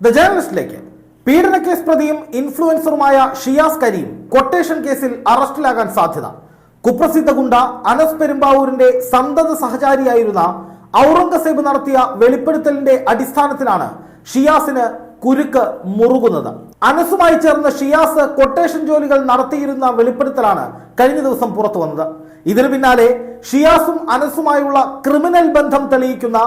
The ജേർണലിസ്റ്റിലേക്ക് പീഡന case പ്രതിയും ഇൻഫ്ലുവൻസറുമായ Shiyas Kareem quotation കേസിൽ അറസ്റ്റിലാകാൻ സാധ്യത. കുപ്രസിദ്ധ ഗുണ്ട അനസ് പെരുമ്പാവൂരിന്റെ സന്തത സഹചാരിയായിരുന്ന ഔറംഗസേബ് നടത്തിയ വെളിപ്പെടുത്തലിന്റെ അടിസ്ഥാനത്തിലാണ് ഷിയാസിന് കുരുക്ക് മുറുകുന്നത്. അനസുമായി ചേർന്ന് ഷിയാസ് കൊട്ടേഷൻ ജോലികൾ നടത്തിയിരുന്ന വെളിപ്പെടുത്തലാണ് കഴിഞ്ഞ ദിവസം പുറത്തു വന്നത്. ഇതിനു പിന്നാലെ ഷിയാസും അനസുമായുള്ള ക്രിമിനൽ ബന്ധം തെളിയിക്കുന്ന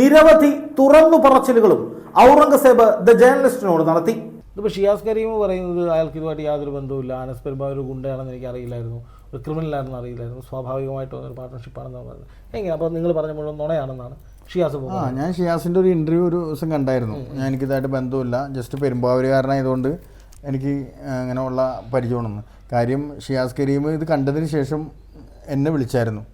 നിരവധി തുറന്നു പറച്ചിലുകളും ഔറംഗസേബ് ദ ജേർണലിസ്റ്റിനോട് നടത്തി. ഇതിപ്പോൾ ഷിയാസ് കരീം പറയുന്നത് അയാൾക്ക് ഇതുമായിട്ട് യാതൊരു ബന്ധവുമില്ല, അനസ് പെരുമ്പാവൂർ ഒരു ഗുണ്ടയാണെന്ന് എനിക്ക് അറിയില്ലായിരുന്നു, ഒരു ക്രിമിനലാണെന്ന് അറിയില്ലായിരുന്നു, സ്വാഭാവികമായിട്ട് ഒരു പാർട്ട്ണർഷിപ്പാണെന്ന് പറഞ്ഞത്. എങ്ങനെ അപ്പോൾ നിങ്ങൾ പറഞ്ഞ മുഴുവൻ നുണയാണെന്നാണ് ഷിയാസ് പോകുന്നത്? ഞാൻ ഷിയാസിൻ്റെ ഒരു ഇൻ്റർവ്യൂ ഒരു ദിവസം കണ്ടായിരുന്നു. എനിക്കിതായിട്ട് ബന്ധമില്ല, ജസ്റ്റ് പെരുമ്പാവൂരുകാരനായതുകൊണ്ട് എനിക്ക് അങ്ങനെയുള്ള പരിചയമാണെന്ന്. കാര്യം ഷിയാസ് കരീം ഇത് കണ്ടതിന് ശേഷം എന്നെ വിളിച്ചായിരുന്നു.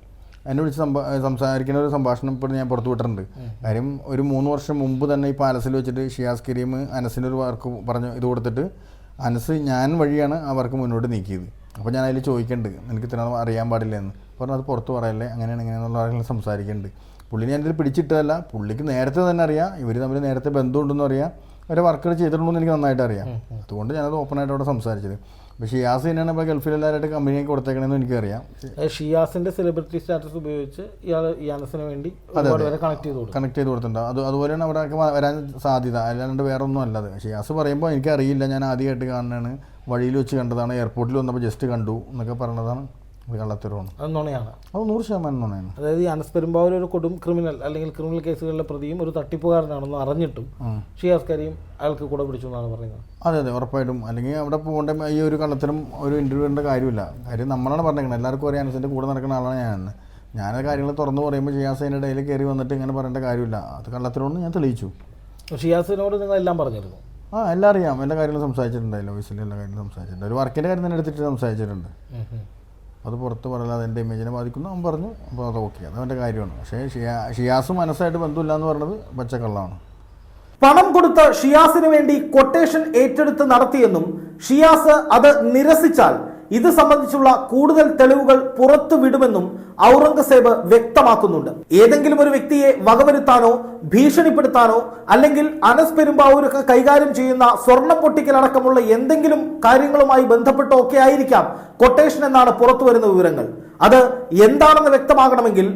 എന്നെ വിളിച്ച് സംസാരിക്കുന്ന ഒരു സംഭാഷണം ഇപ്പോൾ ഞാൻ പുറത്തു വിട്ടിട്ടുണ്ട്. കാര്യം ഒരു 3 വർഷം മുമ്പ് തന്നെ ഈ പാലസിൽ വെച്ചിട്ട് ഷിയാസ് കരീം അനസിൻ്റെ ഒരു വർക്ക് പറഞ്ഞു ഇത് കൊടുത്തിട്ട് അനസ് ഞാൻ വഴിയാണ് ആ വർക്ക് മുന്നോട്ട് നീക്കിയത്. അപ്പോൾ ഞാൻ അതിൽ ചോദിക്കുന്നുണ്ട്, എനിക്ക് ഇത്ര അറിയാൻ പാടില്ല എന്ന് പറഞ്ഞാൽ അത് പുറത്ത് പറയല്ലേ, അങ്ങനെയാണ് ഇങ്ങനെയെന്നുള്ള ആളുകൾ സംസാരിക്കുന്നുണ്ട്. പുള്ളിനെ ഞാനിതിൽ പിടിച്ചിട്ടതല്ല, പുള്ളിക്ക് നേരത്തെ തന്നെ അറിയാം, ഇവർ തമ്മിൽ നേരത്തെ ബന്ധമുണ്ടെന്ന് അറിയാം, അവരെ വർക്കുകൾ ചെയ്തിട്ടുണ്ടെന്ന് എനിക്ക് നന്നായിട്ട് അറിയാം. അതുകൊണ്ട് ഞാനത് ഓപ്പണായിട്ട് അവിടെ സംസാരിച്ചത്. അപ്പോൾ ഷിയാസ് തന്നെയാണ് ഇപ്പോൾ ഗൾഫിലെല്ലാവരായിട്ട് കമ്പനിയൊക്കെ കൊടുത്തേക്കണമെന്ന് എനിക്കറിയാം. ഷിയാസിൻ്റെ സെലിബ്രിറ്റി സ്റ്റാറ്റസ് ഉപയോഗിച്ച് ഇയാൾ ഈ അനസിന് വേണ്ടി കണക്ട് ചെയ്ത് കൊടുത്തിട്ടുണ്ട്. അതുപോലെയാണ് അവിടെയൊക്കെ വരാൻ സാധ്യത, അല്ലാണ്ട് വേറെ ഒന്നും അല്ലത്. ഷിയാസ് പറയുമ്പോൾ എനിക്കറിയില്ല, ഞാൻ ആദ്യമായിട്ട് കാണുന്നതാണ്, വഴിയിൽ വെച്ച് കണ്ടതാണ്, എയർപോർട്ടിൽ വന്നപ്പോൾ ജസ്റ്റ് കണ്ടു എന്നൊക്കെ പറഞ്ഞതാണ്. കള്ളത്തരമാണ്, അത് നുണയാണ്, അത് 100% നുണയാണ്. അതായത് ഈ അനസ് പെരുമ്പാവൂർ ഒരു കൊടും ക്രിമിനൽ അല്ലെങ്കിൽ ക്രിമിനൽ കേസുകളിലെ പ്രതിയും ഒരു തട്ടിപ്പുകാരനാണെന്ന് അറിഞ്ഞിട്ടും ഷിയാസ് കരീം അയാൾക്ക് കൂടെ പിടിച്ചു എന്നാണ് പറയുന്നത്. അതെ ഉറപ്പായിട്ടും. അല്ലെങ്കിൽ അവിടെ പോകേണ്ട ഈ ഒരു കള്ളത്തരം ഒരു ഇൻ്റർവ്യൂവിൻ്റെ കാര്യമില്ല. കാര്യം നമ്മളാണ് പറഞ്ഞേക്കുന്നത്, എല്ലാവർക്കും അറിയാം അനസിൻ്റെ കൂടെ നടക്കുന്ന ആളാണ് ഞാൻ കാര്യങ്ങൾ തുറന്നു പറയുമ്പോൾ ഷിയാസ് അതിൻ്റെ ഇടയിൽ കയറി വന്നിട്ട് ഇങ്ങനെ പറയേണ്ട കാര്യമില്ല, അത് കള്ളത്തരമെന്ന് ഞാൻ തെളിയിച്ചു. ഷിയാസിനോട് നിങ്ങളെല്ലാം പറഞ്ഞിരുന്നു? എല്ലാം അറിയാം, എല്ലാ കാര്യങ്ങളും സംസാരിച്ചിട്ടുണ്ടായില്ല, ഓഫീസിൽ എല്ലാ കാര്യങ്ങളും സംസാരിച്ചിട്ടുണ്ട്. ഒരു വർക്കിൻ്റെ കാര്യം തന്നെ എടുത്തിട്ട് സംസാരിച്ചിട്ടുണ്ട്. അത് പുറത്ത് പറയില്ല, അതെൻ്റെ ഇമേജിനെ ബാധിക്കുന്നു അവൻ പറഞ്ഞു. അപ്പോൾ അത് ഓക്കെ, അത് അവൻ്റെ കാര്യമാണ്. പക്ഷേ ഷിയാസും മനസ്സായിട്ട് ബന്ധമില്ല എന്ന് പറഞ്ഞത് പച്ചക്കള്ളമാണ്. പണം കൊടുത്ത് ഷിയാസിന് വേണ്ടി കൊട്ടേഷൻ ഏറ്റെടുത്ത് നടത്തിയെന്നും ഷിയാസ് അത് നിരസിച്ചാൽ ഇത് സംബന്ധിച്ചുള്ള കൂടുതൽ തെളിവുകൾ പുറത്തു വിടുമെന്നും ഔറംഗസേബ് വ്യക്തമാക്കുന്നുണ്ട്. ഏതെങ്കിലും ഒരു വ്യക്തിയെ വകവരുത്താനോ ഭീഷണിപ്പെടുത്താനോ അല്ലെങ്കിൽ അനസ് പെരുമ്പാവൂരൊക്കെ കൈകാര്യം ചെയ്യുന്ന സ്വർണം പൊട്ടിക്കലടക്കമുള്ള എന്തെങ്കിലും കാര്യങ്ങളുമായി ബന്ധപ്പെട്ടോ ഒക്കെ ആയിരിക്കാം കൊട്ടേഷൻ എന്നാണ് പുറത്തു വരുന്ന വിവരങ്ങൾ. അത് എന്താണെന്ന് വ്യക്തമാകണമെങ്കിൽ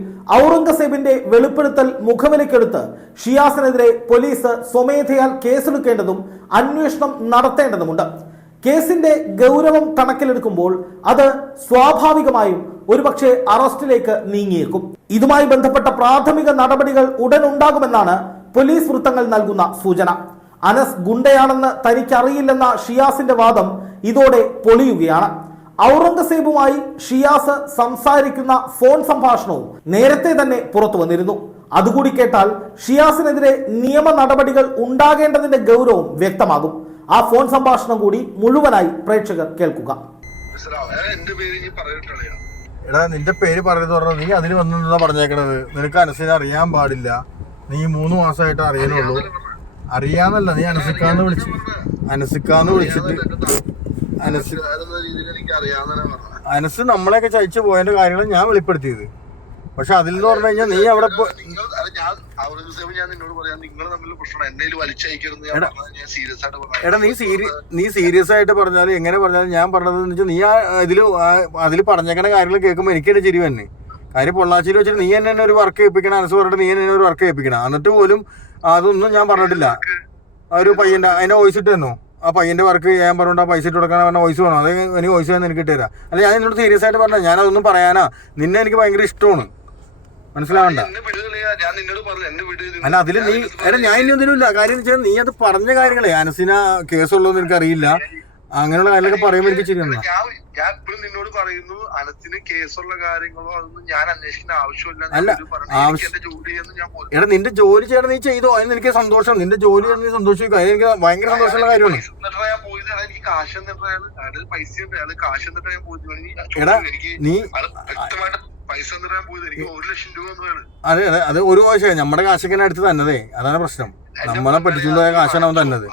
ഔറംഗസേബിന്റെ വെളിപ്പെടുത്തൽ മുഖവിലക്കെടുത്ത് ഷിയാസിനെതിരെ പോലീസ് സ്വമേധയാൽ കേസെടുക്കേണ്ടതും അന്വേഷണം നടത്തേണ്ടതുമുണ്ട്. കേസിന്റെ ഗൗരവം കണക്കിലെടുക്കുമ്പോൾ അത് സ്വാഭാവികമായും ഒരുപക്ഷെ അറസ്റ്റിലേക്ക് നീങ്ങിയേക്കും. ഇതുമായി ബന്ധപ്പെട്ട പ്രാഥമിക നടപടികൾ ഉടൻ ഉണ്ടാകുമെന്നാണ് പോലീസ് വൃത്തങ്ങൾ നൽകുന്ന സൂചന. അനസ് ഗുണ്ടയാണെന്ന് തനിക്കറിയില്ലെന്ന ഷിയാസിന്റെ വാദം ഇതോടെ പൊളിയുകയാണ്. ഔറംഗസേബുമായി ഷിയാസ് സംസാരിക്കുന്ന ഫോൺ സംഭാഷണവും നേരത്തെ തന്നെ പുറത്തു വന്നിരുന്നു. അതുകൂടി കേട്ടാൽ ഷിയാസിനെതിരെ നിയമ നടപടികൾ ഉണ്ടാകേണ്ടതിന്റെ ഗൗരവം വ്യക്തമാകും. ആ ഫോൺ സംഭാഷണം കൂടി മുഴുവനായി പ്രേക്ഷകർ കേൾക്കുക. എടാ, നിന്റെ പേര് പറയുന്നത് പറഞ്ഞത് നീ അതിന് വന്നെന്നാ പറഞ്ഞേക്കണത്. നിനക്ക് അനസിനെ അറിയാൻ പാടില്ല, നീ 3 മാസമായിട്ട് അറിയാനുള്ളൂ. അറിയാന്നല്ല, നീ അനസിക്കാന്ന് വിളിച്ചിട്ട് അനസ് നമ്മളെയൊക്കെ ചയച്ചു പോയതിന്റെ കാര്യങ്ങൾ ഞാൻ വെളിപ്പെടുത്തിയത്. പക്ഷെ അതിൽ നിന്ന് പറഞ്ഞു കഴിഞ്ഞാൽ നീ അവിടെ എടാ നീ സീരിയസ് ആയിട്ട് പറഞ്ഞാലും എങ്ങനെ പറഞ്ഞാലും ഞാൻ പറഞ്ഞതെന്ന് വെച്ചാൽ നീ അതിൽ പറഞ്ഞേക്കണ കാര്യങ്ങൾ കേൾക്കുമ്പോൾ എനിക്കെന്നെ ചിരി തന്നെ. കാര്യം പൊള്ളാച്ചിയിൽ വെച്ചിട്ട് നീ എന്നെ ഒരു വർക്ക് ഏൽപ്പിക്കണം, അനസ് പറഞ്ഞിട്ട് നീ എന്നെ ഒരു വർക്ക് ഏൽപ്പിക്കണം. എന്നിട്ട് പോലും അതൊന്നും ഞാൻ പറഞ്ഞിട്ടില്ല. ആ ഒരു പയ്യന്റെ അതിനെ വോയിസ് ഇട്ട് തന്നോ, ആ പയ്യന്റെ വർക്ക് ചെയ്യാൻ പറഞ്ഞുകൊണ്ട് ആ പൈസ ഇട്ട് കൊടുക്കാൻ പറഞ്ഞ വോയിസ് വേണം. അത് എനിക്ക് വോയിസ് ചെയ്യാൻ എനിക്ക് ഇട്ടുതരാം. അല്ല, ഞാൻ എന്നോട് സീരിയസ് ആയിട്ട് പറഞ്ഞാൽ ഞാനതൊന്നും പറയാനാ, നിന്നെ എനിക്ക് ഭയങ്കര ഇഷ്ടമാണ്, മനസ്സിലാവണ്ട. അല്ല അതിൽ നീ ഞാൻ ഇനി ഒന്നിനുമില്ല. കാര്യം വെച്ചാൽ നീ അത് പറഞ്ഞ കാര്യങ്ങളെ അനസിന കേസുള്ളതെന്ന് എനിക്ക് അറിയില്ല, അങ്ങനെയുള്ള കാര്യങ്ങളൊക്കെ പറയുമ്പോൾ എനിക്ക് ശരിയാണ്. ഞാൻ ഇപ്പോഴും നിന്നോട് പറയുന്നു, അനസിന് കേസുള്ള കാര്യങ്ങളോ അതൊന്നും ഞാൻ അന്വേഷിക്കുന്ന ആവശ്യമില്ല. എടാ, നിന്റെ ജോലി ചെയ്യണം, നീ ചെയ്തോ, അതിന് എനിക്ക് സന്തോഷം. നിന്റെ ജോലി ചെയ്യണം, നീ സന്തോഷിക്കും, അതിന് എനിക്ക് ഭയങ്കര സന്തോഷമുള്ള കാര്യമാണ്. എനിക്ക് കാശ് പൈസ കാശ് ഞാൻ പോയി. എടാ നീ പൈസ പോയത് എനിക്ക് 1 ലക്ഷം രൂപ. അതെ അത് ഒരു കാശ് നമ്മുടെ കാശൊക്കെ അടുത്ത് തന്നതേ, അതാണ് പ്രശ്നം. നമ്മളെ പറ്റിച്ചുണ്ടായ കാശാണ് അവൻ തന്നത്.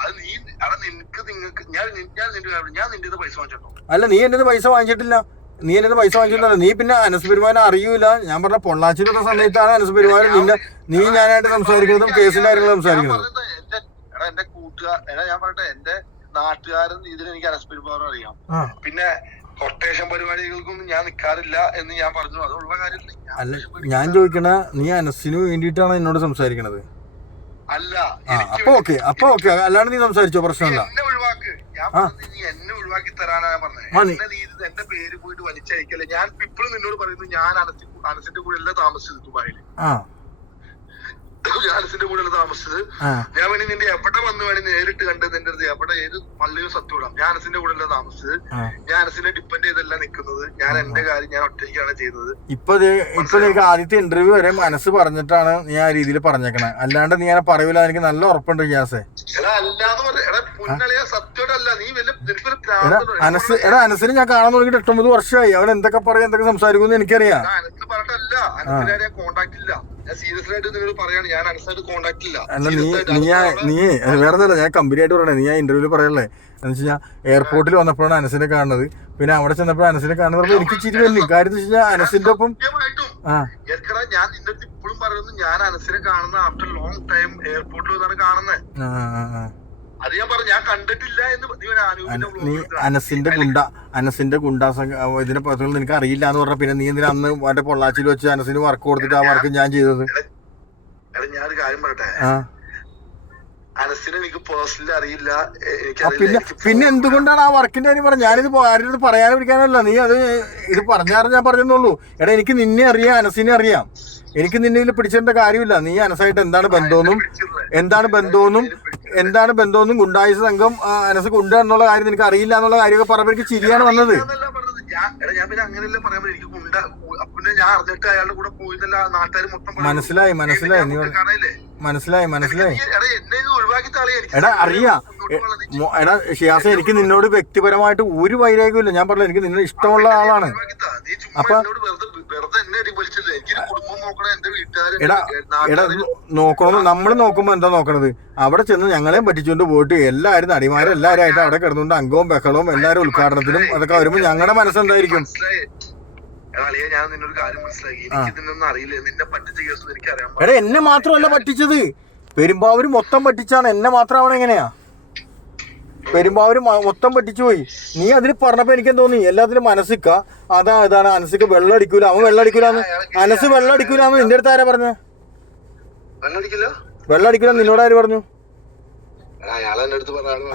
അല്ല, നീ എന്റെ പൈസ വാങ്ങിച്ചിട്ടില്ല, നീ പിന്നെ അനസ് പെരുമാനെ അറിയൂല. ഞാൻ പറഞ്ഞ പൊള്ളാച്ചിലുള്ള സമയത്താണ് അനസ് പെരുമാൻ നീ ഞാനായിട്ട് സംസാരിക്കുന്നതും കേസിന്റെ കാര്യങ്ങളും സംസാരിക്കുന്നത്. എന്റെ കൂട്ടുകാർ ഞാൻ പറയട്ടെ, എന്റെ നാട്ടുകാരൻ ഇതിൽ എനിക്ക് അനസ് പെരുമ്പാവൂർ അറിയാം. പിന്നെ കൊട്ടേഷൻ പരിപാടികൾക്കൊന്നും ഞാൻ നിൽക്കാറില്ല എന്ന് ഞാൻ പറഞ്ഞു. അതുള്ള കാര്യമില്ല. അല്ല, ഞാൻ ചോദിക്കണ നീ അനസിന് വേണ്ടിയിട്ടാണ് എന്നോട് സംസാരിക്കണത്? അല്ല, അപ്പൊ ഓക്കെ അല്ലാണ്ട് നീ സംസാരിച്ചോ, പ്രശ്നമില്ല. എന്നെ ഒഴിവാക്ക്. ഞാൻ പറഞ്ഞത് നീ എന്നെ ഒഴിവാക്കി തരാനാ ഞാൻ പറഞ്ഞത്. നീ എന്റെ പേര് പോയിട്ട് വലിച്ചയക്കല്ലേ. ഞാൻ ഇപ്പോഴും നിന്നോട് പറയുന്നു, ഞാൻ അനസിന്റെ കൂടെ അല്ല താമസിച്ചത് ദുബായില്. ഞാൻ അനസിന്റെ കൂടെ താമസിച്ചത്. ഞാൻ വേണി നിന്റെ എവിടെ വന്ന് വേണി നേരിട്ട് കണ്ടത് എന്റെ അടുത്ത് എവിടെ ഏത് പള്ളിയോ സത്യം. ഞാൻ അനസിന്റെ കൂടെ അല്ല താമസിച്ചത്. ഞാൻ അനസിനെ ഡിപ്പെൻഡ് ചെയ്തല്ല നിൽക്കുന്നത്. ഞാൻ എന്റെ കാര്യം ഞാൻ ഒറ്റയ്ക്കാണ് ചെയ്യുന്നത്. ഇപ്പൊ നിനക്ക് ആദ്യത്തെ ഇന്റർവ്യൂ വരെ മനസ്സ് പറഞ്ഞിട്ടാണ് നീ ആ രീതിയിൽ പറഞ്ഞേക്കണേ, അല്ലാണ്ട് നീ അങ്ങനെ പറയൂല. എനിക്ക് നല്ല ഉറപ്പുണ്ട് ഗ്യാസേ. അനസിന് ഞാൻ കാണാൻ തുടങ്ങിയിട്ട് 8-9 വർഷമായി. അവൻ എന്തൊക്കെ പറയാ എന്തൊക്കെ സംസാരിക്കുമെന്ന് എനിക്കറിയാം. അല്ല നീ വേറെ തല്ല, ഞാൻ കമ്പനി ആയിട്ട് പറയണേ. നീ ആ ഇന്റർവ്യൂല് പറയല്ലേ എന്ന് വെച്ച് കഴിഞ്ഞാൽ എയർപോർട്ടിൽ വന്നപ്പോഴാണ് അനസിനെ കാണുന്നത്. പിന്നെ അവിടെ ചെന്നപ്പോഴാണ് അനസിനെ കാണുന്നത്. എനിക്ക് ചിരി വന്നു. കാര്യം എന്ന് വെച്ച് കഴിഞ്ഞാൽ അനസിന്റെ ഒപ്പം ഞാൻ നിന്റെ ഇപ്പോഴും പറയുന്നു, ഞാൻ അനസിനെ കാണുന്ന ആഫ്റ്റർ ലോങ് ടൈം എയർപോർട്ടിൽ വന്നാണ് കാണുന്നത്. അത് ഞാൻ പറഞ്ഞു, ഞാൻ കണ്ടിട്ടില്ല എന്ന്. നീ അനസിന്റെ ഗുണ്ടാ ഇതിനെ പറ്റി നിനക്ക് അറിയില്ല എന്ന് പറഞ്ഞ പിന്നെ നീ എന്തിനാ അന്ന് മറ്റേ പൊള്ളാച്ചിയിൽ വെച്ച് അനസിന് വർക്ക് കൊടുത്തിട്ട് ആ വർക്ക് ഞാൻ ചെയ്തത്? ഞാനൊരു കാര്യം പറയട്ടെ, അനസിനെ എനിക്ക് പേഴ്സണലി അറിയില്ല. പിന്നെ എന്തുകൊണ്ടാണ് ആ വർക്കിന്റെ കാര്യം പറഞ്ഞത്? ഞാനിത് ആരുടെ പറയാനും പിടിക്കാനല്ല. നീ അത് ഇത് പറഞ്ഞാറ് ഞാൻ പറഞ്ഞെന്നുള്ളൂ. എടാ, എനിക്ക് നിന്നെ അറിയാം, അനസിനെ അറിയാം. എനിക്ക് നിന്നെ പിടിച്ചേണ്ട കാര്യമില്ല. നീ അനസായിട്ട് എന്താണ് ബന്ധമെന്നും ഗുണ്ടായുസ സംഘം അനസ് കൊണ്ടുവരാ എന്നുള്ള കാര്യം നിനക്ക് അറിയില്ല എന്നുള്ള കാര്യമൊക്കെ പറയുമ്പോൾ എനിക്ക് ചിരിയാണ് വന്നത്. ഞാൻ പിന്നെ അങ്ങനെയല്ല പറയാൻ. എനിക്ക് പിന്നെ ഞാൻ അറിഞ്ഞിട്ട് അയാളുടെ കൂടെ പോയില്ല. നാട്ടുകാർ മൊത്തം മനസ്സിലായി. എടാ അറിയാം. എടാ ഷിയാസെ, എനിക്ക് നിന്നോട് വ്യക്തിപരമായിട്ട് ഒരു വൈരാഗ്യമില്ല. ഞാൻ പറഞ്ഞില്ല, എനിക്ക് നിന്നെ ഇഷ്ടമുള്ള ആളാണ്. അപ്പൊ എടാ നോക്കണമെന്ന് നമ്മൾ നോക്കുമ്പോ എന്താ നോക്കണത്? അവിടെ ചെന്ന് ഞങ്ങളെയും പറ്റിച്ചുകൊണ്ട് പോയിട്ട് എല്ലാവരും നടിമാരും എല്ലാവരും ആയിട്ട് അവിടെ കിടന്നുകൊണ്ട് അംഗവും ബഹളവും എല്ലാവരും ഉദ്ഘാടനത്തിനും അതൊക്കെ വരുമ്പോ ഞങ്ങളുടെ മനസ്സെന്തായിരിക്കും? എടാ, എന്നെ മാത്രമല്ല പറ്റിച്ചത്, പെരുമ്പാവൂര് മൊത്തം പറ്റിച്ചാണ്. എന്നെ മാത്രം അവിടെ എങ്ങനെയാ? പെരുമ്പാവൂര് മൊത്തം പറ്റിച്ചു പോയി. നീ അതിന് പറഞ്ഞപ്പോ എനിക്ക് തോന്നി എല്ലാത്തിനും മനസ്സിക്ക അതാണ് അനസിക്ക് വെള്ളം അടിക്കൂല, അവൻ വെള്ളം അടിക്കൂലെന്ന്. അനസ് വെള്ളം അടിക്കൂലെന്ന് നിന്റെ അടുത്ത് ആരാ പറഞ്ഞ? വെള്ളം അടിക്കൂല നിന്നോട് ആര് പറഞ്ഞു?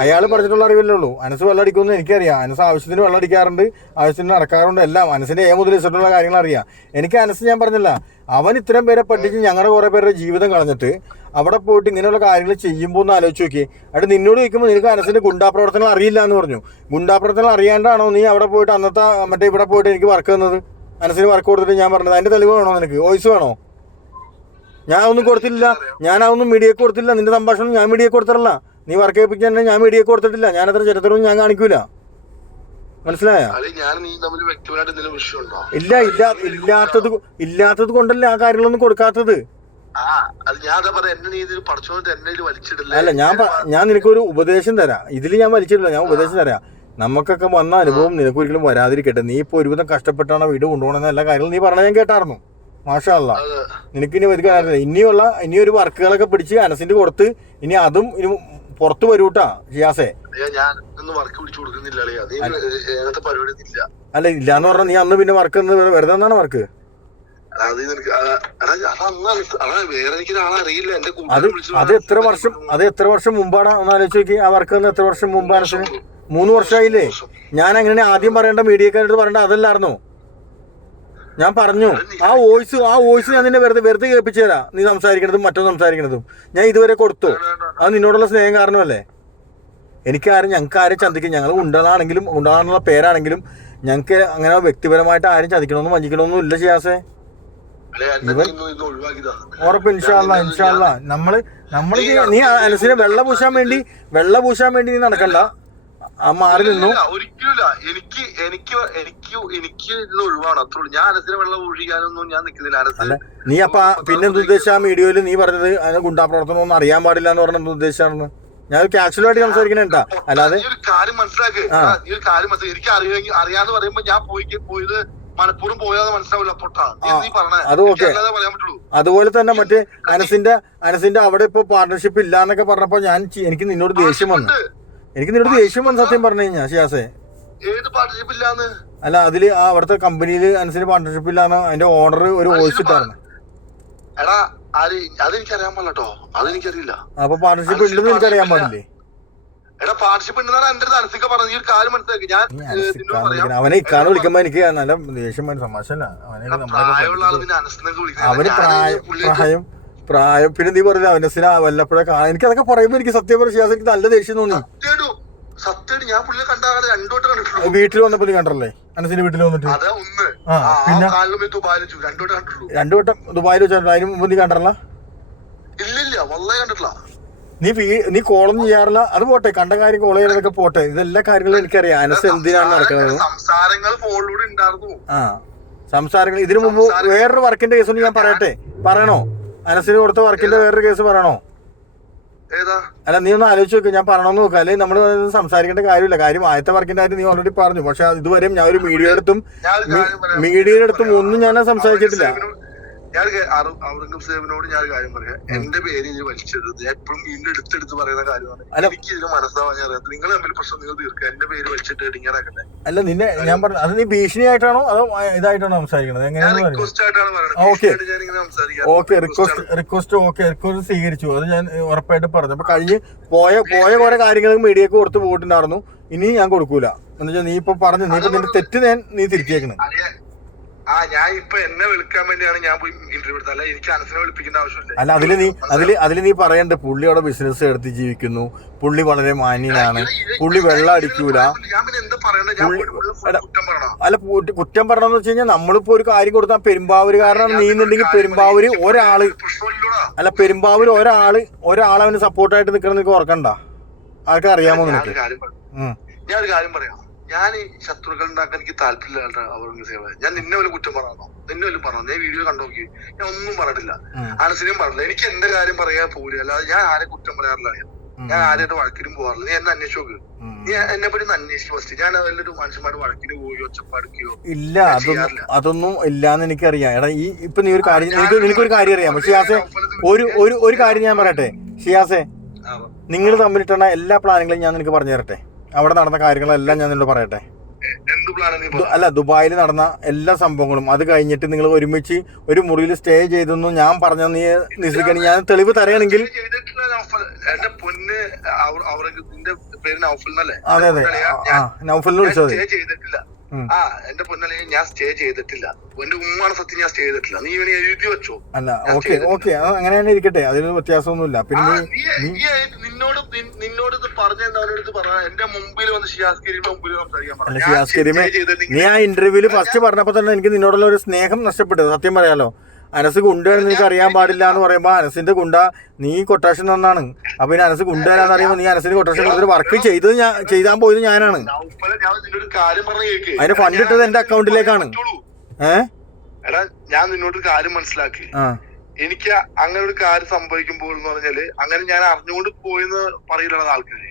അയാള് പറഞ്ഞിട്ടുള്ള അറിവല്ലേ ഉള്ളൂ. അനസ് വെള്ളം അടിക്കുമെന്ന് എനിക്കറിയാം. അനസ് ആവശ്യത്തിന് വെള്ളം അടിക്കാറുണ്ട്, ആവശ്യത്തിന് നടക്കാറുണ്ട്, എല്ലാം അനസിന്റെ മുതൽ ഇഷ്ടമുള്ള കാര്യങ്ങൾ അറിയാം. എനിക്ക് അനസ് ഞാൻ പറഞ്ഞില്ല, അവൻ ഇത്രയും പേരെ പഠിച്ച് ഞങ്ങളുടെ കുറെ പേരുടെ ജീവിതം കളഞ്ഞിട്ട് അവിടെ പോയിട്ട് ഇങ്ങനെയുള്ള കാര്യങ്ങൾ ചെയ്യുമ്പോൾ ഒന്ന് ആലോചിച്ച് നോക്കി. അവിടെ നിന്നോട് ചോദിക്കുമ്പോൾ നിനക്ക് അനസിന്റെ ഗുണ്ടാപ്രവർത്തനം അറിയില്ല എന്ന് പറഞ്ഞു. ഗുണ്ടാപ്രവർത്തനം അറിയാണ്ടാണോ നീ അവിടെ പോയിട്ട് അന്നത്തെ മറ്റേ ഇവിടെ പോയിട്ട് എനിക്ക് വർക്ക് തന്നത്? അനസിന് വർക്ക് കൊടുത്തിട്ട് ഞാൻ പറഞ്ഞത് അതിന്റെ തെളിവ് വേണോ നിനക്ക്? വോയിസ് വേണോ? ഞാൻ ഒന്നും കൊടുത്തില്ല. ഞാൻ അതൊന്നും മീഡിയക്ക് കൊടുത്തില്ല. നിന്റെ സംഭാഷണം ഞാൻ മീഡിയക്ക് കൊടുത്തിട്ടില്ല. നീ വർക്ക് ചെയ്യിപ്പിക്കാൻ ഞാൻ മീഡിയക്ക് കൊടുത്തിട്ടില്ല. ഞാൻ അത്ര ചരിത്രവും ഞാൻ കാണിക്കൂല. മനസ്സിലായ? ഇല്ലാത്തത് കൊണ്ടല്ലേ ആ കാര്യങ്ങളൊന്നും കൊടുക്കാത്തത്. അല്ല, ഞാൻ നിനക്കൊരു ഉപദേശം തരാം. ഇതിൽ ഞാൻ വലിച്ചിട്ടില്ല, ഞാൻ ഉപദേശം തരാം. നമുക്കൊക്കെ വന്ന അനുഭവം നിനക്ക് ഒരിക്കലും വരാതിരിക്കട്ടെ. നീ ഇപ്പൊ ഒരുവിധം കഷ്ടപ്പെട്ടാണ് വീട് കൊണ്ടുപോകണമെന്ന എല്ലാ കാര്യങ്ങളും നീ പറഞ്ഞാൽ ഞാൻ കേട്ടായിരുന്നു. മാഷാ അല്ലാ, നിനക്കിനി വധിക്കാറില്ല. ഇനിയൊരു വർക്കുകളൊക്കെ പിടിച്ച് അനസിന്റെ കൊടുത്ത് ഇനി അതും ഇനി പുറത്തു വരൂട്ടാ ഷിയാസെ. അല്ല, ഇല്ലാന്ന് പറഞ്ഞാൽ നീ അന്ന് പിന്നെ വർക്ക് വെറുതെ എന്നാണ് വർക്ക്? അത് എത്ര വർഷം മുമ്പാണ് ഒന്ന് ആലോചിച്ച് നോക്കി. ആ വർക്ക് എത്ര വർഷം മുമ്പാണ്? 3 വർഷമായില്ലേ? ഞാൻ അങ്ങനെ ആദ്യം പറയേണ്ട മീഡിയക്കാരുടെ പറയേണ്ട അതല്ലായിരുന്നോ? ഞാൻ പറഞ്ഞു ആ വോയിസ് ഞാൻ നിന്നെ വെറുതെ കേൾപ്പിച്ചു തരാം. നീ സംസാരിക്കണതും മറ്റൊന്നും സംസാരിക്കണതും ഞാൻ ഇതുവരെ കൊടുത്തു. അത് നിന്നോടുള്ള സ്നേഹം കാരണമല്ലേ? ഞങ്ങൾക്ക് ആരും ചതിക്കും. ഞങ്ങൾ ഉണ്ടാകാനുള്ള പേരാണെങ്കിലും ഞങ്ങൾക്ക് അങ്ങനെ വ്യക്തിപരമായിട്ട് ആരും ചതിക്കണമെന്നും വഞ്ചിക്കണമെന്നും ഇല്ല ഷിയാസെ. ഉറപ്പ് ഇൻഷാല്ലാ. നമ്മള് നീ അനസിനെ വെള്ള പൂശാൻ വേണ്ടി നീ നടക്കണ്ട. ആ മാറി നിന്നു. ഒരിക്കലും എനിക്ക് ഇത് ഒഴിവാണ്. അത്രയുള്ളൂ. ഞാൻ അനസിനെ വെള്ളം ഒഴിക്കാനൊന്നും ഞാൻ നിൽക്കുന്നില്ല. നീ അപ്പൊ പിന്നെന്ത് ഉദ്ദേശിച്ച ആ വീഡിയോയില് നീ പറഞ്ഞത് അതിന് ഗുണ്ടാപ്രവർത്തനം ഒന്നും അറിയാൻ പാടില്ല എന്ന് പറഞ്ഞ ഉദ്ദേശിച്ചാണെന്ന്? ഞാൻ കാഷ്വലായിട്ട് സംസാരിക്കണേട്ടാ. അല്ലാതെ കാര്യം മനസ്സിലാക്കുക. എനിക്ക് അറിയാന്ന് പറയുമ്പോ ഞാൻ പോയത് മനഃപൂർവ്വം പോയാതെ മനസ്സിലാവില്ല പൊട്ടാ നീ പറഞ്ഞേ അത് ഓക്കെ. അല്ലാതെ പറയാൻ പറ്റുള്ളൂ. അതുപോലെ തന്നെ മറ്റേ അനസിന്റെ അവിടെ ഇപ്പൊ പാർട്ണർഷിപ്പ് ഇല്ല എന്നൊക്കെ പറഞ്ഞപ്പോ എനിക്ക് നിന്നോട് ദേഷ്യം വന്നു. സത്യം പറഞ്ഞു കഴിഞ്ഞാ ഷിയാസെ. ഏത് പാർട്ണർഷിപ്പ് ഇല്ലാന്ന്? അല്ല അതില് അവിടുത്തെ കമ്പനിയില് അനസിന് പാർട്ണർഷിപ്പ് ഇല്ലാന്ന് അതിന്റെ ഓണർ ഒരു വോയിസ് ഇട്ടായിരുന്നു. എടാ അതെനിക്കറിയാൻ പാടില്ലോ, അതെനിക്കറിയില്ല. അപ്പൊ പാർട്ണർഷിപ്പ് ഉണ്ടെന്ന് എനിക്കറിയാൻ പാടില്ലേ? എടാ പാർട്ണർഷിപ്പ് ഉണ്ടെന്നാണ് എന്റെ അനസിക്ക പറഞ്ഞത്. ഈ ഒരു കാര്യം മനസ്സിലാക്കി. ഞാൻ നിന്നോട് പറയാം, അവനെ ഇക്കാന്ന് വിളിക്കുമ്പോ എനിക്ക് നല്ല ദേഷ്യം വരും. തമാശല്ല. പ്രായമുള്ള ആള് പിന്നെ അനസിനൊക്കെ അവന് വിളിക്കുന്നത്. പ്രായം പിന്നെ നീ പറഞ്ഞ അവനസിനെ വല്ലപ്പോഴേ കാണാൻ എനിക്ക് അതൊക്കെ പറയുമ്പോ എനിക്ക് സത്യം പറഞ്ഞ ഷിയാസ് എനിക്ക് നല്ല ദേഷ്യം തോന്നി. സത്യം ഞാൻ പുള്ളിയെ കണ്ടാൽ രണ്ടോട്ട് കണ്ടിട്ടുള്ളൂ. വീട്ടിൽ വന്നപ്പോ നീ കണ്ടല്ലേ അനസിന്റെ വീട്ടിൽ വന്നിട്ട്? അതെ ഒന്ന്. പിന്നെ രണ്ടോട്ട് കണ്ടിട്ടുള്ളൂ. രണ്ടു വട്ടം ദുബായിൽ വെച്ചാൽ അതിന് മുമ്പ് നീ കണ്ടല്ല? ഇല്ലില്ല വല്ലാതെ കണ്ടിട്ടില്ല. നീ കോളൊന്നും ചെയ്യാറില്ല. അത് പോട്ടെ, കണ്ട കാര്യം കോൾ ചെയ്യുന്നതൊക്കെ പോട്ടെ. ഇതെല്ലാ കാര്യങ്ങളും എനിക്കറിയാം. അനസ് എന്തിനാണ് നടക്കുന്നത്. സംസാരങ്ങൾ ഫോണിലൂടെ ഉണ്ടായിരുന്നു. സംസാരങ്ങൾ ഇതിനു മുമ്പ് വേറൊരു വർക്കിന്റെ കേസ് ഒന്ന് ഞാൻ പറയണോ? അനസിന് കൊടുത്ത വർക്കിന്റെ വേറൊരു കേസ് പറയണോ? അല്ല നീ ഒന്ന് ആലോചിച്ച് നോക്ക്. ഞാൻ പറയണമെന്ന് നോക്കാം. അല്ലെങ്കിൽ നമ്മൾ സംസാരിക്കേണ്ട കാര്യമില്ല. കാര്യം ആദ്യത്തെ വർക്കിന്റെ കാര്യം നീ ഓൾറെഡി പറഞ്ഞു. പക്ഷെ ഇതുവരെയും ഞാൻ ഒരു മീഡിയയുടെ അടുത്തും ഒന്നും ഞാൻ സംസാരിച്ചിട്ടില്ല. ഞാൻ ഔറംഗസേബ് സേബിനോട് ഞാൻ ഒരു കാര്യം പറയാം. എന്റെ പേര് ഇത് വലിച്ചെടുത്ത് എപ്പോഴും വീണ്ടും എടുത്തെടുത്ത് പറയുന്ന കാര്യമാണ്. എനിക്ക് ഇതിന് മനസ്സിലാവാൻ ഞാൻ അറിയാം. നിങ്ങൾ തമ്മിൽ പ്രശ്നം നിങ്ങൾ തീർക്കുക. എന്റെ പേര് വലിച്ചിട്ട് ഇടിങ്ങാറാക്കട്ടെ. അല്ല നിന്നെ ഞാൻ പറഞ്ഞു അത് നീ ഭീഷണിയായിട്ടാണോ അതോ ഇതായിട്ടാണോ സംസാരിക്കണത്? റിക്വസ്റ്റ് സ്വീകരിച്ചു. അത് ഞാൻ ഉറപ്പായിട്ട് പറഞ്ഞു. അപ്പൊ കഴിഞ്ഞ് പോയ കുറെ കാര്യങ്ങൾ മീഡിയക്ക് കൊടുത്ത് പോയിട്ടുണ്ടായിരുന്നു. ഇനി ഞാൻ കൊടുക്കൂല എന്ന് വെച്ചാൽ നീ ഇപ്പൊ പറഞ്ഞു. നീ ഇപ്പൊ നിന്റെ തെറ്റ് നീ തിരിച്ചേക്കണേ. ഞാൻ ഇപ്പൊ എന്നെ വിളിക്കാൻ വേണ്ടിയാണ് ഞാൻ പോയി ഇന്റർവ്യൂ എടുത്തത്. അല്ല എനിക്ക് അനസിനെ വിളിപ്പിക്കേണ്ട ആവശ്യമില്ല. അല്ല അതില് നീ പറയണ്ട പുള്ളി അവിടെ ബിസിനസ് എടുത്ത് ജീവിക്കുന്നു, പുള്ളി വളരെ മാന്യനാണ്, പുള്ളി വെള്ളം അടിക്കൂല. അല്ല കുറ്റം പറയണമെന്ന് വെച്ച് കഴിഞ്ഞാൽ നമ്മളിപ്പോ ഒരു കാര്യം കൊടുത്താൽ പെരുമ്പാവൂരുകാരനാണ് നീന്നുണ്ടെങ്കിൽ പെരുമ്പാവൂര് ഒരാളവന് സപ്പോർട്ടായിട്ട് നിൽക്കണം. നിനക്ക് ഓർക്കണ്ട. ആർക്കും അറിയാമോ നിനക്ക്? ഞാൻ ഒരു കാര്യം പറയാം. ഞാൻ ഈ ശത്രുക്കൾ ഉണ്ടാക്കാൻ എനിക്ക് താല്പര്യമില്ല. ഔറംഗസേബ് ഞാൻ നിന്നെ വല്ല കുറ്റം പറഞ്ഞോ? നിന്നെ വല്ല പറഞ്ഞു? ഞാൻ വീഡിയോ കണ്ടു നോക്കി. ഞാൻ ഒന്നും പറഞ്ഞിട്ടില്ല. അനസിനും പറഞ്ഞില്ല. എനിക്ക് എന്റെ കാര്യം പറയാൻ പോലും. അല്ലാതെ ഞാൻ ആരെ കുറ്റം പറയാറില്ല. ഞാൻ ആരായിട്ട് വഴക്കിനും പോകാറില്ല. നീ എന്നെ അന്വേഷിച്ച് നോക്ക്. നീ എന്നെ പറ്റി അന്വേഷിച്ച് ഫസ്റ്റ്. ഞാൻ വലിയൊരു മനുഷ്യന്മാര് വഴക്കിന് പോയോ ഒച്ചപ്പാടുക്കയോ ഇല്ല. അതൊന്നും ഇല്ലാന്ന് എനിക്കറിയാം. എടാ ഇപ്പൊ നീ ഒരു കാര്യം നിനക്കൊരു കാര്യം അറിയാം. ഷിയാസെ ഒരു കാര്യം ഞാൻ പറയട്ടെ. ഷിയാസെ നിങ്ങൾ തമ്മിലിട്ടുള്ള എല്ലാ പ്ലാനുകളും ഞാൻ നിനക്ക് പറഞ്ഞു തരട്ടെ. അവിടെ നടന്ന കാര്യങ്ങളെല്ലാം ഞാൻ നിന്നോട് പറയട്ടെ. അല്ല ദുബായിൽ നടന്ന എല്ലാ സംഭവങ്ങളും അത് കഴിഞ്ഞിട്ട് നിങ്ങൾ ഒരുമിച്ച് ഒരു മുറിയിൽ സ്റ്റേ ചെയ്തെന്നു ഞാൻ പറഞ്ഞ നീ നിശ്ചയിക്കണി. ഞാൻ തെളിവ് തരയാണെങ്കിൽ അതെ നൗഫലിനെ വിളിച്ചത്. എന്റെ പൊന്നല്ലേ ഞാൻ സ്റ്റേ ചെയ്തിട്ടില്ല. എന്റെ ഉമ്മാണ് സത്യം ഞാൻ സ്റ്റേ ചെയ്തിട്ടില്ല. നീ ഇവനെ എഴുതി വെച്ചോ? അല്ല ഓക്കെ അങ്ങനെ തന്നെ ഇരിക്കട്ടെ. അതിന് വ്യത്യാസമൊന്നുമില്ല. പിന്നെ നിന്നോട് ഇത് പറഞ്ഞവനടുത്ത് പറഞ്ഞ എന്റെ മുമ്പിൽ വന്ന് ഷിയാസ് കരീമിന്റെ മുമ്പിൽ സംസാരിക്കാൻ ഷിയാസ് കരീമെ നീ ആ ഇന്റർവ്യൂല് ഫസ്റ്റ് പറഞ്ഞപ്പോ തന്നെ എനിക്ക് നിന്നോടുള്ള ഒരു സ്നേഹം നഷ്ടപ്പെട്ടത്. സത്യം പറയാലോ. അനസ് ഗുണ്ടാണെന്ന് എനിക്ക് അറിയാൻ പാടില്ല എന്ന് പറയുമ്പോ അനസിന്റെ ഗുണ്ട നീ കൊട്ടേഷൻ തന്നാണ്. അപ്പൊ ഇനി അനസ് ഗുണ്ടാന്ന് അറിയുമ്പോ നീ അനസിന് കൊട്ടേഷൻ കൊടുത്തിട്ട് വർക്ക് ചെയ്താൻ പോയത് ഞാനാണ്. അതിന് ഫണ്ട് ഇട്ടത് എന്റെ അക്കൗണ്ടിലേക്കാണ്. എടാ ഞാൻ നിന്നോട് കാര്യം മനസ്സിലാക്കി. എനിക്ക് അങ്ങനെ ഒരു കാര്യം സംഭവിക്കുമ്പോൾ എന്ന് പറഞ്ഞാല് അങ്ങനെ ഞാൻ അറിഞ്ഞുകൊണ്ട് പോയെന്ന് പറയില്ല ആൾക്കാര്.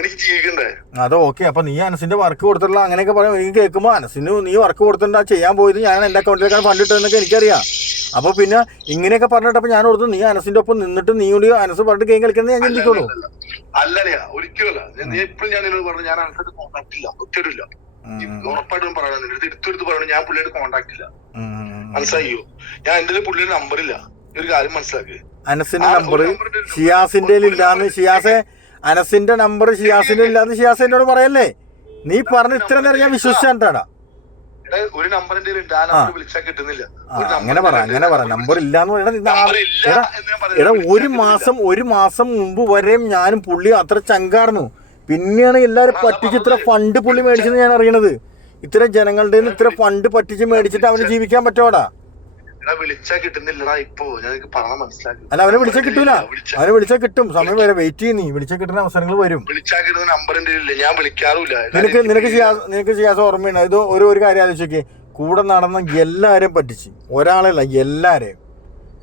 എനിക്ക് ജീവിക്കണ്ടേ? അത് ഓക്കെ. അപ്പൊ നീ അനസിന്റെ വർക്ക് കൊടുത്തിട്ടുള്ള അങ്ങനെയൊക്കെ പറയാം. എനിക്ക് കേൾക്കുമ്പോ അനസിന് നീ വർക്ക് കൊടുത്തിട്ടാ ചെയ്യാൻ പോയത് ഞാൻ എന്റെ അക്കൗണ്ടിലേക്കാണ് ഫണ്ട് ഇട്ടതെന്നൊക്കെ എനിക്കറിയാം. അപ്പൊ പിന്നെ ഇങ്ങനെയൊക്കെ പറഞ്ഞിട്ടപ്പോ ഞാൻ ഓർത്തു നീ അനസിന്റെ ഒപ്പം നിന്നിട്ട് നീ കൂടി അനസ് പറഞ്ഞിട്ട് ഗെയിം കളിക്കുന്നത് ഞാൻ ചിന്തിക്കുള്ളൂ. അല്ലല്ല ഒരിക്കലല്ല. എപ്പോഴും ഞാൻ നിന്നോട് പറഞ്ഞു ഞാൻ അനസായിട്ട് കോൺടാക്ട് ഇല്ല. ഒറ്റയില്ല. ഉറപ്പായിട്ടും പറയണം. നിന്റെ എടുത്തെടുത്ത് പറയണം ഞാൻ പുള്ളിയായിട്ട് കോൺടാക്ട് ഇല്ല. മനസ്സിലായോ? ഞാൻ എന്റെ പുള്ളിയുടെ നമ്പറില്ല. ഒരു കാര്യം മനസ്സിലാക്കി. അനസിന്റെ നമ്പർ ഷിയാസിന്റെ ഇല്ലാന്ന് അനസിന്റെ നമ്പർ ഷിയാസിന്റെ ഇല്ലാന്ന് ഷിയാസ് എന്നോട് പറയല്ലേ? നീ പറഞ്ഞ ഇത്ര നേരം ഞാൻ വിശ്വസിച്ചാണ്ടാ. ഒരു നമ്പറിന്റെ വിളിച്ചാൽ കിട്ടുന്നില്ല. അങ്ങനെ പറ നമ്പർ ഇല്ലാന്ന് എടാ ഒരു മാസം മുമ്പ് വരെയും ഞാനും പുള്ളി അത്ര ചങ്കാർന്നു. പിന്നെയാണ് എല്ലാരും പറ്റിച്ച് ഇത്ര ഫണ്ട് പുള്ളി മേടിച്ചെന്ന് ഞാൻ അറിയണത്. ഇത്തരം ജനങ്ങളുടെ ഇത്ര ഫണ്ട് പറ്റിച്ച് മേടിച്ചിട്ട് അവന് ജീവിക്കാൻ പറ്റോടാ? വിളിച്ചാ കിട്ടുന്നില്ലടാ ഇപ്പൊ. അല്ല അവനെ വിളിച്ചാൽ കിട്ടൂല. അവനെ വിളിച്ചാൽ കിട്ടും. സമയം വരെ വെയിറ്റ് ചെയ്യും. നീ വിളിച്ചാൽ കിട്ടുന്ന അവസരങ്ങൾ വരും. വിളിച്ചാൽ കിട്ടുന്ന നമ്പർ ഞാൻ വിളിക്കാറില്ല. നിനക്ക് ചെയ്യാൻ ഓർമ്മയുണ്ട്. ഇത് ഒരു കാര്യം ആലോചിക്കേ. കൂടെ നടന്ന എല്ലാരെയും പറ്റിച്ച്. ഒരാളല്ല എല്ലാരെയും.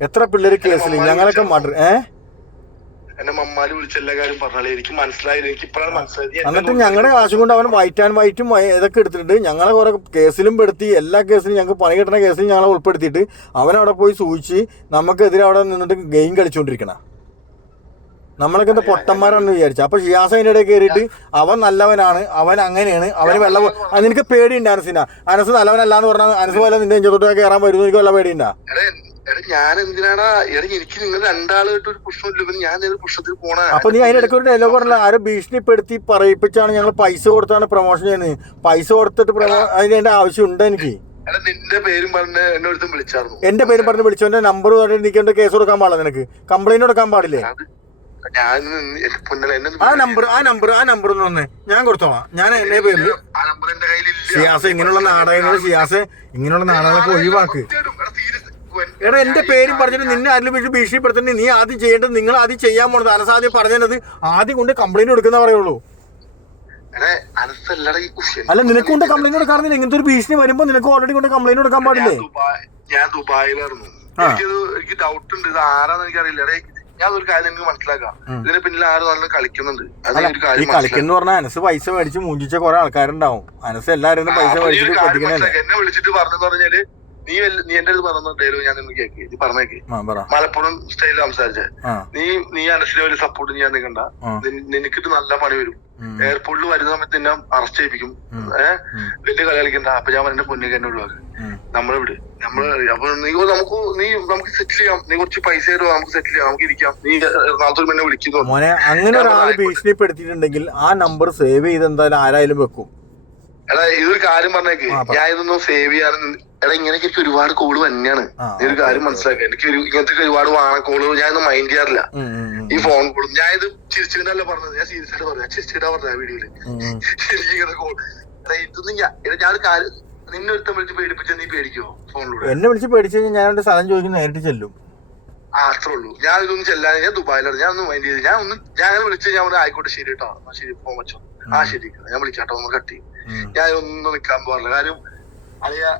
എത്ര പിള്ളേര് കേസിൽ ഞങ്ങളൊക്കെ എന്നെ മമ്മാര് വിളിച്ച എല്ലാ കാര്യം പറഞ്ഞാലേ എനിക്ക് മനസ്സിലായില്ല. എനിക്ക് ഇപ്പോഴാണ് മനസ്സിലായത്. എന്നിട്ട് ഞങ്ങളുടെ കാശും കൊണ്ട് അവൻ വൈറ്റ് ആൻഡ് വൈറ്റും ഇതൊക്കെ എടുത്തിട്ട് ഞങ്ങളെ കുറെ കേസിലും പെടുത്തി, എല്ലാ കേസിലും ഞങ്ങൾക്ക് പണി കിട്ടുന്ന കേസിലും ഞങ്ങളെ ഉൾപ്പെടുത്തിയിട്ട് അവനവിടെ പോയി സൂചിച്ച് നമുക്കെതിരെ അവിടെ നിന്നിട്ട് ഗെയിം കളിച്ചുകൊണ്ടിരിക്കണം. നമ്മളൊക്കെ എന്താ പൊട്ടന്മാരാണെന്ന് വിചാരിച്ചു. അപ്പൊ ഷിയാസ് അതിൻ്റെ ഇടയിൽ കയറിയിട്ട് അവൻ നല്ലവനാണ്, അവൻ അങ്ങനെയാണ്, അവന് വെള്ളം നിനക്ക് പേടിയുണ്ട് അനസിന? അനസ് നല്ലവനല്ലാന്ന് പറഞ്ഞാൽ അനസ് പോലെ നിന്റെ നെഞ്ചത്തോട്ട് കയറാൻ വരുന്നു, എനിക്ക് വല്ല പേടിയുണ്ടാ? ഞാൻ എന്തിനാടാ എനിക്ക് നിങ്ങൾ രണ്ടാളായിട്ട് ഒരു പ്രശ്നമില്ല, ഞാൻ പ്രശ്നത്തിൽ പോണ. അപ്പൊ നീ അതിന്റെ ഇടയ്ക്ക് ഒരു ഡയലോഗ് പറഞ്ഞില്ല, ആരും ഭീഷണിപ്പെടുത്തി പറയിപ്പിച്ചാണ് ഞങ്ങൾ പൈസ കൊടുത്താണ് പ്രൊമോഷൻ ചെയ്യുന്നത്. പൈസ കൊടുത്തിട്ട് അതിന്റെ ആവശ്യം ഉണ്ട് എനിക്ക്? നിന്റെ പേരും പറഞ്ഞ് എന്നെ ഒരുത്തും വിളിച്ചായിരുന്നു. എന്റെ പേരും പറഞ്ഞ് വിളിച്ചു, എന്റെ നമ്പർ പറഞ്ഞിട്ട് എനിക്ക് എന്റെ കേസ് കൊടുക്കാൻ പാടില്ല, നിനക്ക് കംപ്ലൈന്റ് കൊടുക്കാൻ പാടില്ലേ? ആ നമ്പർ ഒന്ന് ഞാൻ കൊടുത്തോളാം. ഞാൻ എന്റെ പേരിൽ ഷിയാസ് ഇങ്ങനെയുള്ള നാടകങ്ങളൊക്കെ ഒഴിവാക്ക്. എടാ എന്റെ പേരും പറഞ്ഞിട്ട് നിന്നെ ആരും വിളിച്ച് ഭീഷണിപ്പെടുത്തണ്ട. നീ ആദ്യം ചെയ്യേണ്ടത്, നിങ്ങൾ ആദ്യം ചെയ്യാൻ പോണത് അനസാദ്യം പറഞ്ഞത് ആദ്യം കൊണ്ട് കംപ്ലൈന്റ് കൊടുക്കുന്ന പറയുള്ളൂ. അല്ല നിനക്ക് കൊണ്ട് കംപ്ലൈന്റ് കൊടുക്കാറില്ല. ഇങ്ങനത്തെ ഒരു ഭീഷണി വരുമ്പോ നിനക്ക് ഓൾറെഡി കൊണ്ട് കംപ്ലൈന്റ് കൊടുക്കാൻ പാടില്ലേ? ഞാൻ ദുബായിലായിരുന്നു. എനിക്ക് ഡൗട്ട് ഉണ്ട്, ഇത് ആരാന്ന് എനിക്കറിയില്ല. ഞാൻ ഒരു കാര്യം എനിക്ക് മനസ്സിലാക്കാം, ഇതിന് പിന്നിൽ ആരും നല്ല കളിക്കുന്നുണ്ട്. ഈ കളിക്കുന്ന പറഞ്ഞാൽ അനസ് പൈസ മേടിച്ച് മൂഞ്ചിച്ച കുറെ ആൾക്കാരുണ്ടാവും. അനസ് എല്ലാവരും പൈസ മേടിച്ചിട്ട് പറ്റിക്കണല്ലേ. എന്നെ വിളിച്ചിട്ട് പറഞ്ഞെന്ന് പറഞ്ഞാല്, നീ എന്റെ അടുത്ത് പറഞ്ഞ ഡയലോഗ് ഞാൻ നിന്ന് കേക്ക്, ഇത് പറഞ്ഞേക്ക്. മലപ്പുറം സ്റ്റൈലിൽ സംസാരിച്ചേ, നീ അനസിനെ വലിയ സപ്പോർട്ട് ചെയ്യാൻ നിൽക്കണ്ട, നിനക്കിട്ട് നല്ല പണി വരും. എയർപോർട്ടിൽ വരുന്ന സമയത്ത് എന്നെ അറസ്റ്റ് ചെയ്യിപ്പിക്കും, വലിയ കളി കളിക്കണ്ട. അപ്പൊ ഞാൻ എന്റെ പൊന്നിക്ക് എന്നെ ഒഴിവാക്ക്, നമ്മളെ വിട്. അപ്പൊ നമുക്ക് സെറ്റിൽ ചെയ്യാം, നീ കുറച്ച് പൈസ തരുമോ, നമുക്ക് സെറ്റിൽ ചെയ്യാം, നമുക്ക് ഇരിക്കാം. നീ എറണാകുളത്ത് എന്നെ വിളിക്കുന്നു. മോനെ അങ്ങനെ ഒരാൾ ഭീഷണിപ്പെടുത്തിയിട്ടുണ്ടെങ്കിൽ ആ നമ്പർ സേവ് ചെയ്ത് എന്തായാലും ആരായാലും വെക്കും. എടാ ഇതൊരു കാര്യം പറഞ്ഞേക്ക്, ഞാൻ ഇതൊന്നും സേവ് ചെയ്യാൻ. എടാ ഇങ്ങനെയൊക്കെ എനിക്ക് ഒരുപാട് കോള് തന്നെയാണ്. നീ ഒരു കാര്യം മനസ്സിലാക്കുക, എനിക്ക് ഇങ്ങനത്തെ ഒരുപാട് കോളുകൾ ഞാനൊന്നും മൈൻഡ് ചെയ്യാറില്ല. ഈ ഫോൺ കോളും ഞാൻ ഇത് ചിരിച്ചിട്ടല്ല പറഞ്ഞത്, ഞാൻ സീരിയസ് ആയിട്ട് പറഞ്ഞു, ചിരിച്ചിട്ടാ പറഞ്ഞ ആ വീഡിയോയില്. എനിക്ക് ഇങ്ങനെ കോൾ ഇതൊന്നും ഞാനൊരു കാര്യം, നിന്നെ ഒരുത്തം വിളിച്ച് പേടിപ്പിച്ച നീ പേടിക്കോ? ഫോണിലൂടെ എന്നെ വിളിച്ച് പേടിച്ചു കഴിഞ്ഞാൽ ഞാൻ എന്റെ സ്ഥലം ചോദിക്കും, നേരിട്ട് ചെല്ലും. അത്രേ ഉള്ളൂ. ഞാൻ ഇതൊന്നും ചെല്ലാൻ, ഞാൻ ദുബായിലാണ്, ഞാൻ ഒന്നും മൈൻഡ് ചെയ്ത് ഞാൻ വിളിച്ച് ഞാൻ ആയിക്കോട്ടെ ശരി കേട്ടോ, ശരി ഫോൺ വെച്ചോ, ശരി ഞാൻ വിളിക്കാട്ടോ, നമ്മൾ കട്ട് ചെയ്യും. ഞാൻ ഒന്നും നിൽക്കാൻ പോകാറില്ല. കാര്യം അറിയാ,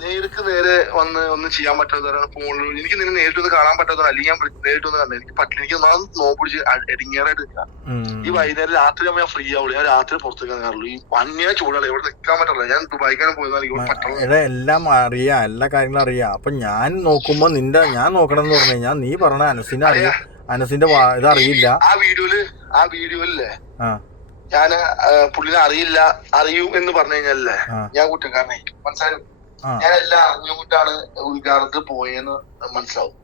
നേർക്ക് നേരെ ഒന്നും ചെയ്യാൻ പറ്റാത്തവരാണ് ഫോണിൽ. എനിക്ക് നിന്നെ നേരിട്ടൊന്ന് കാണാൻ പറ്റാത്തവരാണ്, അല്ലെങ്കിൽ ഞാൻ നേരിട്ടൊന്ന് കണ്ടത് എനിക്ക് പറ്റില്ല. എനിക്ക് നോപ്പിടിച്ച് എടിങ്ങേറായിട്ട് നിൽക്കാം. ഈ വൈകുന്നേരം രാത്രി ആകുമ്പോൾ ഞാൻ ഫ്രീ ആവുള്ളൂ. ഞാൻ രാത്രി പുറത്തേക്ക് ഇറങ്ങാറുള്ളൂ. ഈ വന്യ ചൂടാണ്, ഇവിടെ നിൽക്കാൻ പറ്റില്ല. ഞാൻ ദുബായിക്കാണ് പോയതാണ്, എനിക്ക് പറ്റില്ല. എല്ലാം അറിയാം, എല്ലാ കാര്യങ്ങളും അറിയാം. അപ്പൊ ഞാൻ നോക്കുമ്പോ ഞാൻ നോക്കണം എന്ന് പറഞ്ഞു കഴിഞ്ഞാൽ നീ പറഞ്ഞ അനസിനെ അറിയാം, അനസിന്റെ ഇത് അറിയില്ല. ആ വീഡിയോയില്ലേ ഞാൻ പുള്ളിനെ അറിയൂ എന്ന് പറഞ്ഞു കഴിഞ്ഞാലേ ഞാൻ കുറ്റക്കാരനെ മനസ്സിലാവും. ഞാൻ എല്ലാം അറിഞ്ഞുകൊണ്ടാണ് ഉദ്ഘാടനത്തിൽ പോയെന്ന് മനസ്സിലാവും.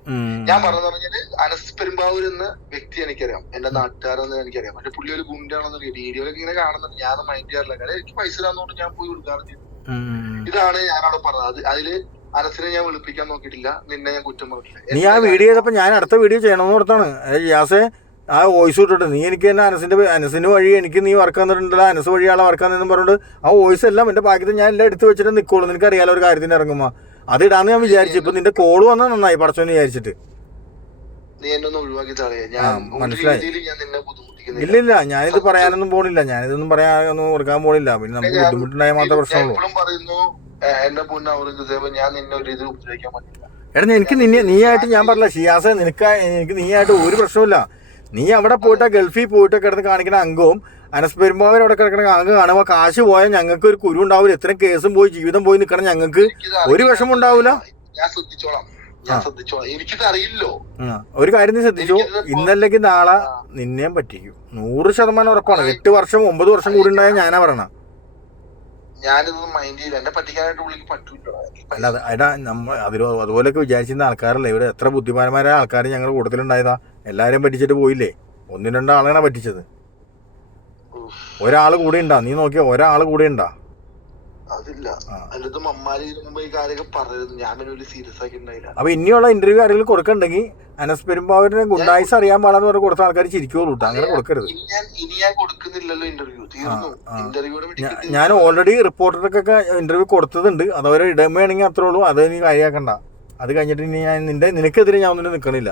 ഞാൻ പറഞ്ഞു പറഞ്ഞാല് അനസ് പെരുമ്പാവൂർ എന്ന വ്യക്തി എനിക്കറിയാം, എന്റെ നാട്ടുകാരെന്ന് എനിക്കറിയാം. പക്ഷെ പുള്ളി ഒരു ഗുണ്ടാണെന്ന് വീഡിയോയിലൊക്കെ ഇങ്ങനെ കാണുന്നുണ്ട്. ഞാൻ മൈൻഡ് ചെയ്യാറില്ല, കാരണം എനിക്ക് പൈസ തന്നുകൊണ്ട് ഞാൻ പോയി ഉദ്ഘാടനം ചെയ്തു. ഇതാണ് ഞാനവിടെ പറഞ്ഞത്. അതില് അനസിനെ ഞാൻ വിളിപ്പിക്കാൻ നോക്കിയിട്ടില്ല, നിന്നെ ഞാൻ കുറ്റം പറഞ്ഞില്ല. നീ ആ വീഡിയോ ചെയ്തപ്പോ ഞാൻ അടുത്ത വീഡിയോ ചെയ്യണമെന്ന് ഓർത്താണ്. യാസെ ആ വോയിസ് വിട്ടിട്ട് നീ എനിക്ക് തന്നെ അനസിന് വഴി എനിക്ക് നീ വർക്ക് തന്നിട്ടുണ്ടല്ലോ, അനസ് വഴിയാളെ വർക്ക് തന്നെന്ന് പറഞ്ഞിട്ട് ആ വോയിസ് എല്ലാം എന്റെ പാക്കത്തിൽ ഞാൻ എല്ലാം എടുത്ത് വെച്ചിട്ട് നിൽക്കുള്ളൂ. നിനക്ക് അറിയാലോ ഒരു കാര്യത്തിന് ഇറങ്ങുമ്പോ അത് ഇടാന്ന് ഞാൻ വിചാരിച്ചു. ഇപ്പൊ നിന്റെ കോള് വന്നാൽ നന്നായി പടച്ചോന്ന് വിചാരിച്ചിട്ട്. മനസ്സിലായി. ഇല്ലില്ല, ഞാനിത് പറയാനൊന്നും പോണില്ല, ഞാനിതൊന്നും പറയാനൊന്നും കൊടുക്കാൻ പോണില്ല. പിന്നെ നമുക്ക് ബുദ്ധിമുട്ടുണ്ടായ മാത്രമേ പ്രശ്നമുള്ളൂ. എടാ എനിക്ക് നീയായിട്ട് ഞാൻ പറഞ്ഞില്ല ഷിയാസെ, എനിക്ക് നീയായിട്ട് ഒരു പ്രശ്നമില്ല. നീ അവിടെ പോയിട്ട് ഗൾഫിൽ പോയിട്ട് കിടന്ന് കാണിക്കുന്ന അംഗവും അനസ് പെരുമ്പാവൂർ അവിടെ കിടക്കുന്ന അംഗം കാണുമ്പോൾ കാശ് പോയാൽ ഞങ്ങൾക്ക് ഒരു കുരു ഉണ്ടാവില്ല. ഇത്ര കേസും പോയി ജീവിതം പോയി നിൽക്കണം, ഞങ്ങൾക്ക് ഒരു വിഷമം ഉണ്ടാവില്ല. ഒരു കാര്യം നീ ശ്രദ്ധിച്ചോ, ഇന്നല്ലെങ്കിൽ നാളെ നിന്നെയും പറ്റിക്കും, 100% ഉറപ്പാണ്. 8 വർഷം 9 വർഷം കൂടി ഉണ്ടായ ഞാനാ പറയണ. ഞാനിതൊന്നും മൈൻഡ് ചെയ്യില്ല, എന്നെ പറ്റിക്കാനായിട്ട് പുള്ളിക്ക് പറ്റൂല. അല്ല എടാ അതുപോലെയൊക്കെ വിചാരിച്ചിരുന്ന ആൾക്കാരല്ലേ ഇവിടെ. എത്ര ബുദ്ധിമാന്മാരായ ആൾക്കാർ ഞങ്ങളുടെ കൂട്ടത്തിലുണ്ടായതാ. എല്ലാവരെയും പറ്റിച്ചിട്ട് പോയില്ലേ, 1-2 ആളാണ് പറ്റിച്ചത്. ഒരാള് കൂടെ ഉണ്ടാ, നീ നോക്കിയാ ഒരാള് കൂടെ ഉണ്ടാ. അതില്ല, അതിന്റെ മമ്മാരി ഈ കാര്യമൊക്കെ പറഞ്ഞത് ഞാൻ വലിയ സീരിയസ് ആക്കി ഉണ്ടായില്ല. അപ്പൊ ഇനിയുള്ള ഇന്റർവ്യൂ ആരെങ്കിലും കൊടുക്കണ്ടെങ്കിൽ അനസ് പെരുമ്പാവൂരിനെ ഗുണ്ടായിസ് അറിയാൻ പാടാന്ന് പറഞ്ഞ് കൊടുത്ത ആൾക്കാർ ചിരിക്കുള്ളൂ. അങ്ങനെ കൊടുക്കരുത്. ഇനി ഞാൻ കൊടുക്കുന്നില്ലല്ലോ ഇന്റർവ്യൂ, തീർന്നു. ഞാൻ ഓൾറെഡി റിപ്പോർട്ടർക്കൊക്കെ ഇന്റർവ്യൂ കൊടുത്തതുണ്ട്. അതവരെ ഇടമയാണെങ്കിൽ അത്രേ ഉള്ളൂ, അത് നീ കാര്യമാക്കണ്ട. അത് കഴിഞ്ഞിട്ട് ഇനി ഞാൻ നിനക്കെതിരെ ഞാൻ ഒന്നിനും നിൽക്കണില്ല.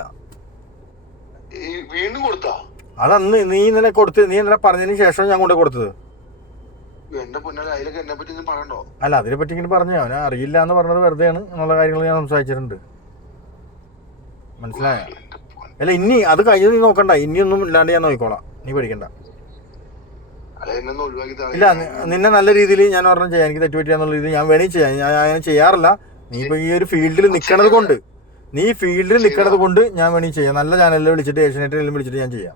വീണ്ടും കൊടുത്താ അതന്ന് നീ ഇന്നലെ കൊടുത്ത്, നീ ഇന്നലെ പറഞ്ഞതിന് ശേഷം ഞാൻ കൊണ്ടു കൊടുത്തത്. അല്ല അതിനെ പറ്റി ഇങ്ങനെ പറഞ്ഞു, അവനെ അറിയില്ല എന്ന് പറഞ്ഞത് വെറുതെയാണ് എന്നുള്ള കാര്യങ്ങൾ ഞാൻ സംസാരിച്ചിട്ടുണ്ട്. മനസ്സിലായോ? അല്ല ഇനി അത് കഴിഞ്ഞ് നീ നോക്കണ്ട, ഇനിയൊന്നും ഇല്ലാണ്ട് ഞാൻ നോക്കിക്കോളാം, നീ പേടിക്കണ്ട. ഇല്ല നിന്നെ നല്ല രീതിയിൽ ഞാൻ ഒരെണ്ണം ചെയ്യാം, എനിക്ക് തെറ്റ് പറ്റിയാന്നുള്ള രീതിയിൽ ഞാൻ വേണമെങ്കിൽ ചെയ്യാം. ഞാൻ അങ്ങനെ ചെയ്യാറില്ല. നീ ഇപ്പൊ ഈ ഒരു ഫീൽഡിൽ നിൽക്കണത് കൊണ്ട് ഞാൻ വേണമെങ്കിൽ ചെയ്യാം. നല്ല ചാനലിൽ വിളിച്ചിട്ട് ഏഷ്യനെറ്റിലും വിളിച്ചിട്ട് ഞാൻ ചെയ്യാം.